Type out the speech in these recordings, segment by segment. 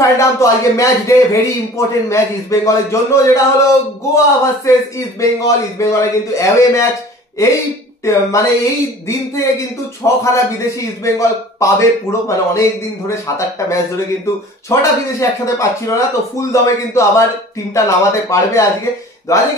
Fandom. তো আজকে match day, very important match east বেঙ্গলের জন্য, যেটা হলো Goa versus east Bengal. East বেঙ্গলের কিন্তু অ্যাওয়ে ম্যাচ। এই এই দিন থেকে কিন্তু 6খানা বিদেশি ইস্ট বেঙ্গল পাবে পুরো, অনেক দিন ধরে 7-8টা ম্যাচ ধরে কিন্তু 6টা বিদেশি একসাথে পাচ্ছিল না। তো ফুল দমে কিন্তু আবার টিমটা নামাতে পারবে আজকে।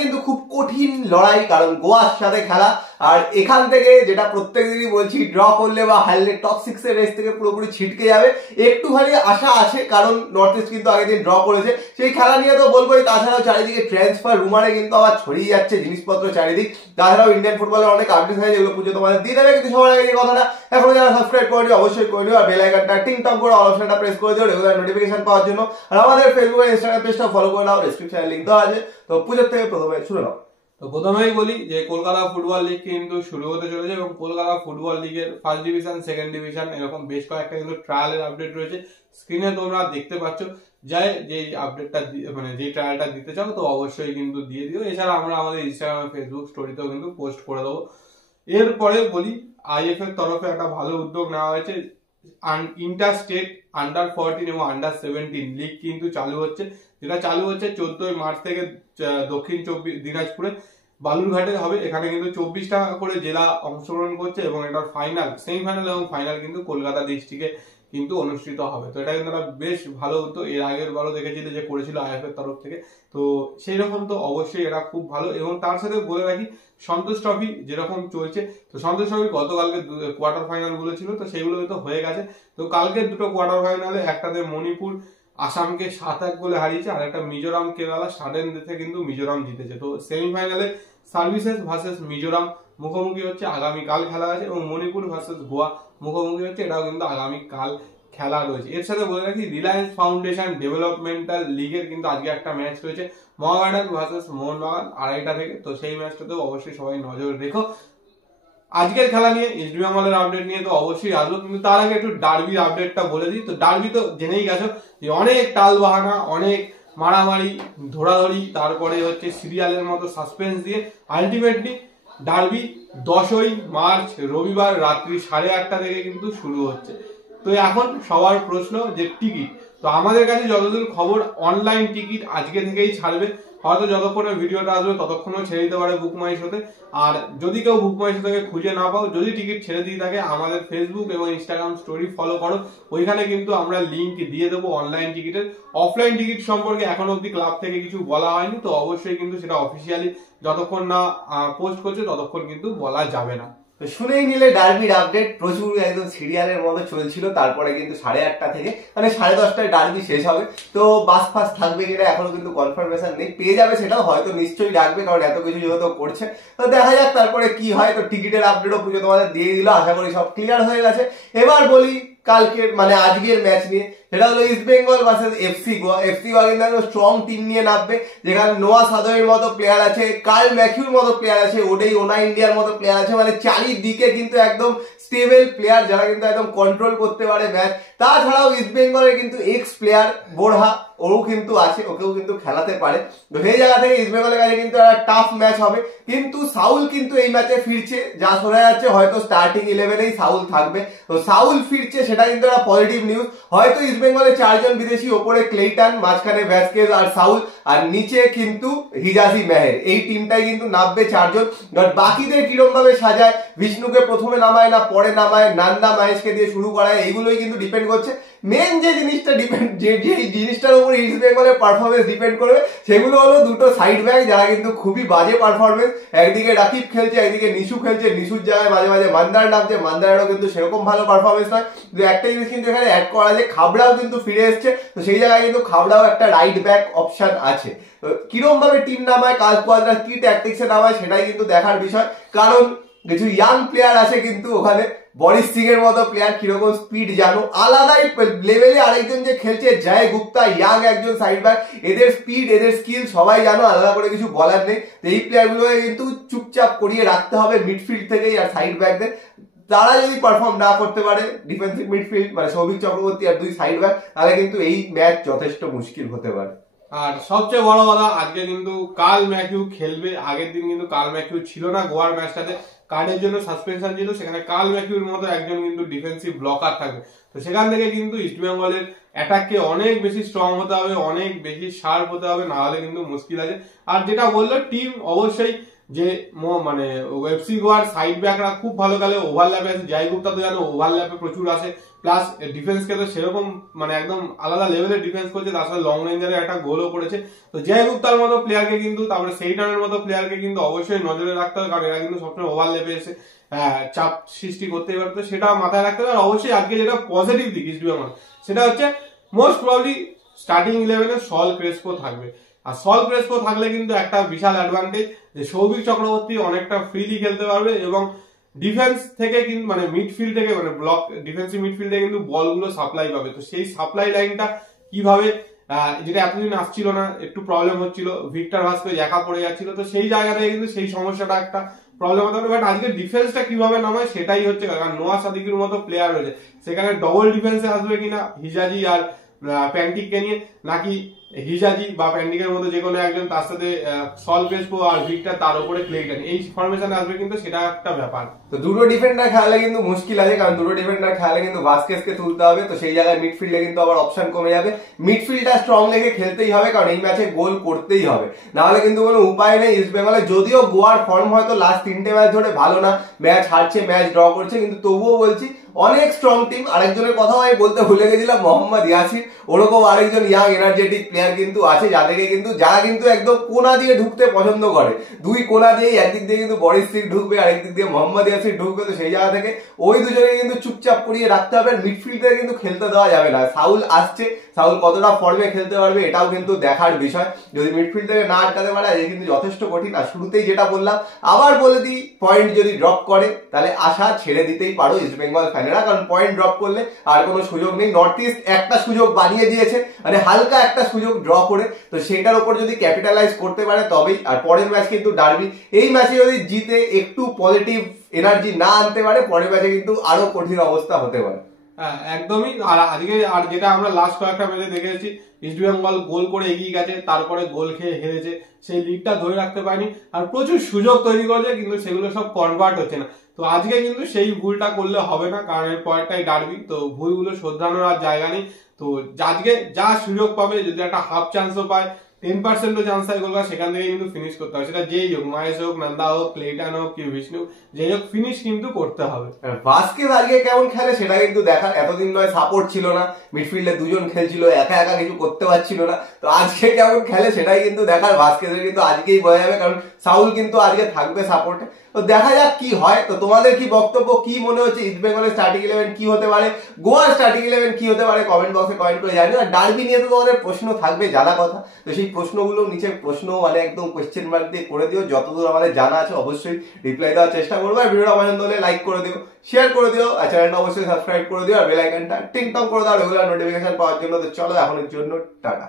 কিন্তু খুব কঠিন লড়াই, কারণ গোয়ার সাথে খেলা। আর এখান থেকে যেটা প্রত্যেক দিনই বলছি, ড্র করলে বা হারলে টপ 6 এর রেস থেকে পুরোপুরি ছিটকে যাবে। একটুখানি আশা আছে, কারণ নর্থ ইস্ট কিন্তু আগের দিন ড্র করেছে, সেই খেলা নিয়ে তো বলবোই। তাছাড়াও চারিদিকে ট্রান্সফার রুমারে কিন্তু আবার ছড়িয়ে যাচ্ছে জিনিসপত্র চারিদিক। তাছাড়াও ইন্ডিয়ান ফুটবলের অনেক আপডেট হয়েছে, যেগুলো পুজো তোমাদের দিয়ে দেবে। কিন্তু সবার আগে যে কথাটা, এখনো যারা সাবস্ক্রাইব করে নিও অবশ্যই করে নিও, আর বেল আইকনটা টিং টং করে অল অপশনটা প্রেস করে দিও রেগুলার নোটিফিকেশন পাওয়ার জন্য। আর আমাদের ফেসবুক আর ইনস্টাগ্রাম পেজটা ফলো করে নাও, ডেসক্রিপশনে লিংক দেওয়া আছে। তো পুজোর থেকে প্রথমে শুরু নাও। তো প্রথমেই বলি যে কলকাতা ফুটবল লিগ কিন্তু শুরু হতে চলেছে, এবং কলকাতা ফুটবল লিগের ফার্স্ট ডিভিশন, সেকেন্ড ডিভিশন এরকম বেশ কয়েকটা কিন্তু ট্রায়ালের আপডেট রয়েছে। স্ক্রিনে তোমরা দেখতে পাচ্ছ। যে আপডেটটা যে ট্রায়ালটা দিতে চাও তো অবশ্যই কিন্তু দিয়ে দিও। এছাড়া আমরা আমাদের ইনস্টাগ্রাম ফেসবুক স্টোরিতেও কিন্তু পোস্ট করে দেবো। এরপরে বলি, আইএফ এর তরফে একটা ভালো উদ্যোগ নেওয়া হয়েছে। ইন্টার স্টেট আন্ডার 14 এবং আন্ডার 17 লিগ কিন্তু চালু হচ্ছে, যেটা চালু হচ্ছে 14 মার্চ থেকে দক্ষিণ দিনাজপুরে বালুরঘাটে হবে। এখানে কিন্তু 24টা করে জেলা অংশগ্রহণ করছে, এবং এটার ফাইনাল, সেমিফাইনাল এবং ফাইনাল কিন্তু কলকাতা ডিস্ট্রিক্টে কিন্তু অনুষ্ঠিত হবে। তো এটা কিন্তু একটা বেশ ভালো উদ্যোগ। এর আগের বারও দেখেছিল যে করেছিল আইএফ এর তরফ থেকে, তো সেই রকম তো অবশ্যই এটা খুব ভালো। এবং তার সাথে বলে রাখি, সন্তোষ ট্রফি যেরকম চলছে, তো সন্তোষ ট্রফি গতকালকে কোয়ার্টার ফাইনাল গুলো ছিল, তো সেগুলো তো হয়ে গেছে। তো কালকে দুটো কোয়ার্টার ফাইনালে, একটাতে মণিপুর আসামকে 7-1 গোলে হারিয়েছে, আর একটা মিজোরাম কেরালা সাডেন ডেথে কিন্তু মিজোরাম জিতেছে। তো সেমিফাইনালে সার্ভিসেস ভার্সেস মিজোরাম মুখোমুখি হচ্ছে, আগামীকাল খেলা আছে। এবং মণিপুর ভার্সেস গোয়া মুখোমুখি হচ্ছে, এটাও কিন্তু আগামীকাল খেলা রয়েছে। এর সাথে বলে রাখি, রিলায়েন্স ফাউন্ডেশন ডেভেলপমেন্টাল লিগের কিন্তু আজকে একটা ম্যাচ রয়েছে, মোহামেডান ভার্সেস মোহনবাগান 2:30 থেকে। তো সেই ম্যাচটাতেও অবশ্যই সবাই নজর রেখো। আজকের খেলা নিয়ে, ইস্ট বেঙ্গলের আপডেট নিয়ে তো অবশ্যই আসবো, কিন্তু তার আগে একটু ডার্বির আপডেটটা বলে দিই। তো ডার্বি তো জেনেই গেছো যে অনেক টাল বাহানা, অনেক মারামারি, ধরাধরি, তারপরে হচ্ছে সিরিয়ালের মতো সাসপেন্স দিয়ে আলটিমেটলি ডার্বি 10ই মার্চ রবিবার রাত্রি 8:30 থেকে কিন্তু শুরু হচ্ছে। তো এখন সবার প্রশ্ন যে টিকিট, তো আমাদের কাছে যতদূর খবর অনলাইন টিকিট আজকে থেকেই ছাড়বে, হয়তো যতক্ষণে ভিডিওটা আসবে ততক্ষণও ছেড়ে দিতে পারে বুক মাই শোতে। আর যদি কেউ বুক মাই শো থেকে খুঁজে না পাও, যদি টিকিট ছেড়ে দিয়ে থাকে, আমাদের ফেসবুক এবং ইনস্টাগ্রাম স্টোরি ফলো করো, ওইখানে কিন্তু আমরা লিঙ্ক দিয়ে দেবো অনলাইন টিকিটের। অফলাইন টিকিট সম্পর্কে এখনো অব্দি ক্লাব থেকে কিছু বলা হয়নি, তো অবশ্যই কিন্তু সেটা অফিসিয়ালি যতক্ষণ না পোস্ট করছে ততক্ষণ কিন্তু বলা যাবে না। শুনেই নিলে ডার্বির আপডেট প্রচুর একদম সিরিয়ালের মতো চলছিল। তারপরে কিন্তু 8:30 থেকে 10:30টায় ডার্বি শেষ হবে। তো বাস ফাস থাকবে কিনা এখনো কিন্তু কনফার্মেশন নেই, পেয়ে যাবে সেটাও হয়তো নিশ্চয়ই ডাকবে, কারণ এত কিছু যেহেতু করছে। তো দেখা যাক তারপরে কি হয়। তো টিকিটের আপডেটও পুজো তোমাদের দিয়ে দিল, আশা করি সব ক্লিয়ার হয়ে গেছে। এবার বলি কালকের আজকের ম্যাচ নিয়ে, সেটা হলো east Bengal versus FC Goa. FC Goa কিন্তু স্ট্রং টিম নিয়ে নামবে, যেখানে নোয়া সাদোয়ের মতো প্লেয়ার আছে, কার্ল ম্যাথিউর মতো প্লেয়ার আছে, ওনা ইন্ডিয়ার মতো প্লেয়ার আছে, চারিদিকে কিন্তু একদম স্টেবল প্লেয়ার, যারা কিন্তু একদম কন্ট্রোল করতে পারে ম্যাচ। তাছাড়াও ইস্ট বেঙ্গলের কিন্তু এক্স প্লেয়ার বোরহা, ওরও কিন্তু আছে, ওকেও কিন্তু খেলাতে পারে। তো সেই জায়গা থেকে ইস্ট বেঙ্গলের কাছে কিন্তু একটা টাফ ম্যাচ হবে। কিন্তু সাউল কিন্তু এই ম্যাচে ফিরছে, যা শোনা যাচ্ছে হয়তো স্টার্টিং 11-এই সাউল থাকবে। তো সাউল ফিরছে, সেটা কিন্তু একটা পজিটিভ নিউজ। হয়তো ইস্ট বেঙ্গলের 4 জন বিদেশি, ওপরে ক্লেইটন, মাঝখানে ভ্যাসকেজ আর সাউল, আর নিচে কিন্তু হিজাজি মেহের, এই টিমটাই কিন্তু নামবে 4 জন। বাকিদের কিরম ভাবে সাজায়, বিষ্ণুকে প্রথমে নামায় না পরে নামায়, নান্দা মাহেশকে দিয়ে শুরু করায়, এইগুলোই কিন্তু ডিপেন্ড করছে। মেন যে জিনিসটা যে জিনিসটার উপর ইস্ট বেঙ্গলের পারফরমেন্স ডিপেন্ড করবে, সেগুলো হলো দুটো সাইড ব্যাক, যারা কিন্তু খুবই বাজে পারফরমেন্স। একদিকে রাকিব খেলছে, একদিকে নিশু খেলছে, নিশুর জায়গায় মাঝে মাঝে মান্দার নামছে, মান্দারেরও কিন্তু সেরকম ভালো পারফরমেন্স নয়। কিন্তু একটা জিনিস কিন্তু এখানে অ্যাড করা যায়, খাবড়াও কিন্তু ফিরে এসছে, তো সেই জায়গায় কিন্তু খাবড়াও একটা রাইট ব্যাক অপশন আছে। কিরম ভাবে টিম নামায়, কাল কোয়াদ্রা কি ট্যাকটিক্সে নামায়, সেটাই কিন্তু দেখার বিষয়। কারণ কিছু ইয়াং প্লেয়ার আছে কিন্তু ওখানে, বরিস সিং এর মতো প্লেয়ার, কিরকম স্পিড জানো, আলাদাই লেভেলে। আরেকজন যে খেলছে জয় গুপ্তা, ইয়াং একজন সাইড ব্যাক, এদের স্পিড, এদের স্কিল সবাই জানো, আলাদা করে কিছু বলার নেই। তো এই প্লেয়ারগুলোকে কিন্তু চুপচাপ করিয়ে রাখতে হবে মিডফিল্ড থেকেই, আর সাইড ব্যাকদের তারা যদি পারফর্ম না করতে পারে, ডিফেন্সিভ মিডফিল্ড সৌভিক চক্রবর্তী আর 2 সাইড ব্যাক, তাহলে কিন্তু এই ম্যাচ যথেষ্ট মুশকিল হতে পারে। আর সবচেয়ে বড় কথা, আজকে কিন্তু কার্ল ম্যাথিউ খেলবে। আগের দিন কিন্তু কার্ল ম্যাথিউ ছিল না গোয়ার ম্যাচটাতে, কার্ডের জন্য সাসপেনশন ছিল, সেখানে কার্ল ম্যাকিউর মতো একজন কিন্তু ডিফেন্সিভ ব্লকার থাকবে। তো সেখান থেকে কিন্তু ইস্ট বেঙ্গলের অ্যাটাককে অনেক বেশি স্ট্রং হতে হবে, অনেক বেশি শার্প হতে হবে, না হলে কিন্তু মুশকিল আছে। আর যেটা বললো টিম অবশ্যই যে মানে এফসি গোয়ার সাইড ব্যাকরা খুব ভালো খেলে, ওভারল্যাপে আছে। জয় গুপ্তা তো জানো ওভারল্যাপে প্রচুর আসে, প্লাস ডিফেন্সকে তো সেরকম মানে একদম আলাদা লেভেলের ডিফেন্স করছে, তার সাথে লং রেঞ্জারে একটা গোলও করেছে। তো জয় গুপ্তার মতো প্লেয়ারকে কিন্তু, তারপরে সেইটানের মতো প্লেয়ারকে কিন্তু অবশ্যই নজরে রাখতে হবে, কারণ এরা কিন্তু সবসময় ওভারল্যাপে এসে চাপ সৃষ্টি করতেই পারতো, সেটা মাথায় রাখতে হবে। আর অবশ্যই আজকে যেটা পজিটিভ দিক ইস্ট বেঙ্গল, সেটা হচ্ছে মোস্ট প্রবাবলি স্টার্টিং ইলেভেনে সল ক্রেসপো থাকবে। আর সল ক্রেসপো থাকলে কিন্তু একটা বিশাল অ্যাডভান্টেজ যে সৌভিক চক্রবর্তী অনেকটা ফ্রিলি খেলতে পারবে, এবং ডিফেন্স থেকে কিন্তু মানে মিডফিল্ড থেকে মানে ব্লক ডিফেন্সিভ মিডফিল্ড থেকে কিন্তু বলগুলো সাপ্লাই পাবে। তো সেই সাপ্লাই লাইনটা কিভাবে, যেটা এতদিন আসছিল না, একটু প্রবলেম হচ্ছিল, ভিক্টর ভাস্কর একা পড়ে যাচ্ছিল, তো সেই জায়গা থেকে কিন্তু সেই সমস্যাটা একটা প্রবলেম হতে পারে। বাট আজকে ডিফেন্সটা কিভাবে নামায় সেটাই হচ্ছে, কারণ নোয়া সাদিকের মতো প্লেয়ার রয়েছে, সেখানে ডবল ডিফেন্সে আসবে কিনা হিজাজি আর প্যান্টিককে নিয়ে, নাকি হিজাজি বা প্যান্ডিকের মতো যে কোনো একজন, তার সাথে সল ক্রেসপো আর ভিক্টর, তার উপরে ক্লেটন, এই ফরমেশনে আসবে কিন্তু, সেটা একটা ব্যাপার। তো দুটো ডিফেন্ডার খেলালে কিন্তু মুশকিল আছে, কারণ দুটো ডিফেন্ডার খেলালে কিন্তু ভাস্কেসকে তুলতে হবে, তো সেই জায়গায় মিডফিল্ডে কিন্তু আবার অপশন কমে যাবে। মিডফিল্ডটা স্ট্রং লেগে খেলতেই হবে, কারণ এই ম্যাচে গোল করতেই হবে, না হলে কিন্তু কোনো উপায় নেই ইস্ট বেঙ্গলে। যদিও গোয়ার ফর্ম হয়তো লাস্ট 3টে ম্যাচ ধরে ভালো না, ম্যাচ হারছে ম্যাচ ড্র করছে, কিন্তু তবুও বলছি অনেক স্ট্রং টিম। আরেকজনের কথাও আমি বলতে ভুলে গেছিলাম, মোহাম্মদ ইয়াসির, ওরকম আরেকজন ইয়াং এনার্জেটিক প্লেয়ার কিন্তু আছে, যারা কিন্তু একদম কোনা দিয়ে ঢুকতে পছন্দ করে। দুই কোনা দিয়ে একদিক দিয়ে কিন্তু বরিস সিং ঢুকবে, আরেকদিক দিয়ে মোহাম্মদ ইয়াসির ঢুকবে, তো সেই জায়গা থেকে ওই দুজনে কিন্তু চুপচাপ করিয়ে রাখতে হবে। মিডফিল্ডে কিন্তু খেলতে দেওয়া যাবে না। সাউল আসছে, সাউল কতটা ফর্মে খেলতে পারবে এটাও কিন্তু দেখার বিষয়। যদি মিডফিল্ড থেকে না আটকাতে পারে এটা কিন্তু যথেষ্ট কঠিন। আর শুরুতেই যেটা বললাম, আবার বলে দিই, পয়েন্ট যদি ড্রপ করে তাহলে আশা ছেড়ে দিতেই পারো ইস্ট বেঙ্গল ফ্যানেরা, কারণ পয়েন্ট ড্রপ করলে আর কোনো সুযোগ নেই। নর্থ ইস্ট একটা সুযোগ বানিয়ে দিয়েছে, মানে হালকা একটা সুযোগ ড্র করে, তো সেটার উপর যদি ক্যাপিটালাইজ করতে পারে তবেই। আর পরের ম্যাচ কিন্তু ডার্বি, এই ম্যাচে যদি জিতে একটু পজিটিভ এনার্জি না আনতে পারে, পরের ম্যাচে কিন্তু আরো কঠিন অবস্থা হতে পারে। হ্যাঁ একদমই। আর আজকে আর যেটা আমরা লাস্ট কয়েকটা ম্যাচে দেখেছি, ইস্ট বেঙ্গল গোল করে এগিয়ে গেছে, তারপরে গোল খেয়ে হেরেছে, সেই লিডটা ধরে রাখতে পারেনি, আর প্রচুর সুযোগ তৈরি করেছে, কিন্তু সেগুলো সব কনভার্ট হচ্ছে না। তো আজকে কিন্তু সেই ভুলটা করলে হবে না, কারণ এর পরেরটাই ডার্বি, তো ভুলগুলো শোধরানোর আর জায়গা নেই। তো আজকে যা সুযোগ পাবে, যদি একটা হাফ চান্সও পায়, 10% চান্স থাকে গোল করার, সেখান থেকে কিন্তু ফিনিশ করতে হবে। সেটা যেই হোক, মাহেশ হোক, নন্দা হোক, ক্লেটন হোক, কি বিষ্ণু, যেই হোক, ফিনিশ কিন্তু করতে হবে। ভাস্কেস আজকে কেমন খেলে সেটা কিন্তু দেখার। এতদিন নয় সাপোর্ট ছিল না, মিডফিল্ডে দুজন খেলছিল, একা একা কিছু করতে পারছিল না, তো আজকে কেমন খেলে সেটাই কিন্তু দেখার। ভাস্কেসের কিন্তু আজকেই বোঝা যাবে, কারণ সাউল কিন্তু আজকে থাকবে সাপোর্টে। তো দেখা যাক কি হয়। তো তোমাদের কি বক্তব্য, কি মনে হচ্ছে ইস্ট বেঙ্গলের স্টার্টিং 11 কি হতে পারে, গোয়ার স্টার্টিং 11 কি হতে পারে, কমেন্ট বক্সে কমেন্ট করে জানিও। আর ডার্বি নিয়ে তো তোমাদের প্রশ্ন থাকবে জানা কথা, তো সেই প্রশ্নগুলো নিচে প্রশ্ন মানে একদম কোয়েশ্চেন মার্ক দিয়ে করে দিও, যতদূর আমাদের জানা আছে অবশ্যই রিপ্লাই দেওয়ার চেষ্টা করবো। আর ভিডিওটা পছন্দ হলে লাইক করে দিও, শেয়ার করে দিও, আর চ্যানেলটা অবশ্যই সাবস্ক্রাইব করে দিও, আর বেল আইকনটা টিং টং করে দাও রেগুলার নোটিফিকেশন পাওয়ার জন্য। তো চলো এখনের জন্য টাটা।